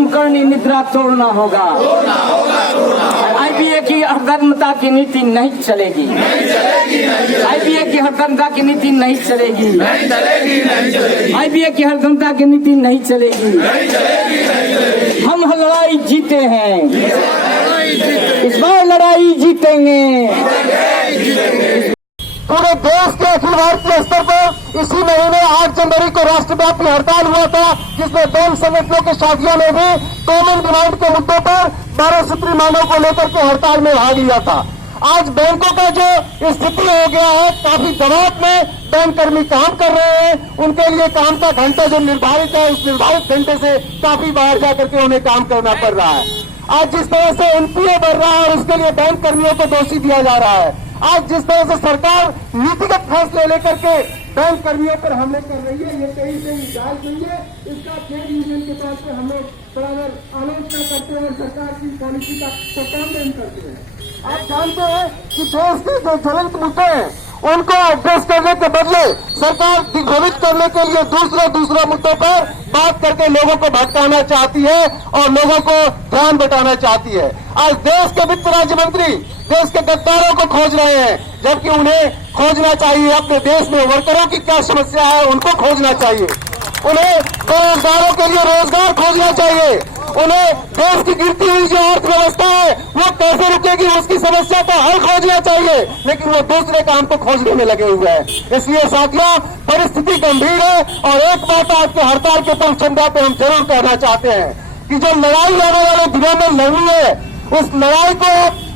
कुंभकर्णी निद्रा तोड़ना होगा। IBA की हरदमता की नीति नहीं चलेगी। IBA की हरदमता की नीति नहीं चलेगी। IBA की हरदमता की नीति नहीं चलेगी। हम लड़ाई जीते हैं, इस बार लड़ाई जीतेंगे। पूरे देश के अखिल भारतीय स्तर पर इसी महीने 8 जनवरी को राष्ट्रव्यापी हड़ताल हुआ था, जिसमें बैंक संगठनों के साथियों ने भी कॉमन डिमांड के मुद्दों पर 12 सूत्री मांगों को लेकर के हड़ताल में भाग लिया था। आज बैंकों का जो स्थिति हो गया है, काफी दबाव में बैंक कर्मी काम कर रहे हैं। उनके लिए काम का घंटा जो निर्धारित है, उस निर्धारित घंटे से काफी बाहर जाकर के उन्हें काम करना पड़ रहा है। आज जिस तरह से NPA बढ़ रहा है और उसके लिए बैंक कर्मियों को दोषी दिया जा रहा है, आज जिस तरह से सरकार नीतिगत फैसले लेकर के बैंक कर्मियों पर हमले कर रही है, ये कहीं से जायज नहीं है। इसका ट्रेड यूनियन के तौर पर हम लोग बराबर आलोचना करते हैं और सरकार की पॉलिसी का कंडेम करते हैं। आप जानते हैं कि देश के जो ज्वलंत मुद्दे हैं उनको एड्रेस करने के बदले सरकार दिग्भ्रमित करने के लिए दूसरे मुद्दों पर बात करके लोगों को भटकाना चाहती है और लोगों को ध्यान बटाना चाहती है। आज देश के वित्त राज्य मंत्री देश के गद्दारों को खोज रहे हैं, जबकि उन्हें खोजना चाहिए अपने देश में वर्करों की क्या समस्या है, उनको खोजना चाहिए। उन्हें बेरोजगारों के लिए रोजगार खोजना चाहिए। उन्हें देश की गिरती हुई जो अर्थव्यवस्था है वो कैसे रुकेगी, उसकी समस्या का हल खोजना चाहिए, लेकिन वो दूसरे काम को खोजने में लगे हुए हैं। इसलिए साथियों, परिस्थिति गंभीर है और एक बात आज के हड़ताल के पंचसंध्या पे हम जरूर कहना चाहते हैं कि जो लड़ाई आने वाले दिनों में लड़नी है, उस लड़ाई को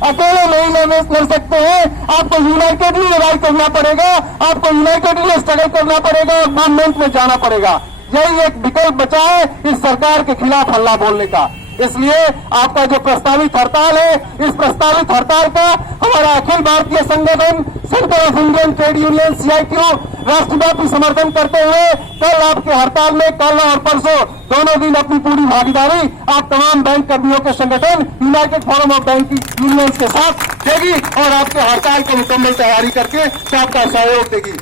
अकेले नहीं लड़ सकते हैं। आपको यूनाइटेडली लड़ाई करना पड़ेगा, आपको यूनाइटेडली स्ट्रगल करना पड़ेगा और मूवमेंट में जाना पड़ेगा। यही एक विकल्प बचा है इस सरकार के खिलाफ हल्ला बोलने का। इसलिए आपका जो प्रस्तावित हड़ताल है, इस प्रस्तावित हड़ताल का हमारा अखिल भारतीय संगठन centre of Indian trade union CIQ राष्ट्रव्यापी समर्थन करते हुए कल आपके हड़ताल में, कल और परसों दोनों दिन अपनी पूरी भागीदारी आप तमाम बैंक कर्मियों के संगठन United forum of banking unions के साथ देगी और आपके हड़ताल को मुकम्मल तैयारी करके आपका सहयोग देगी।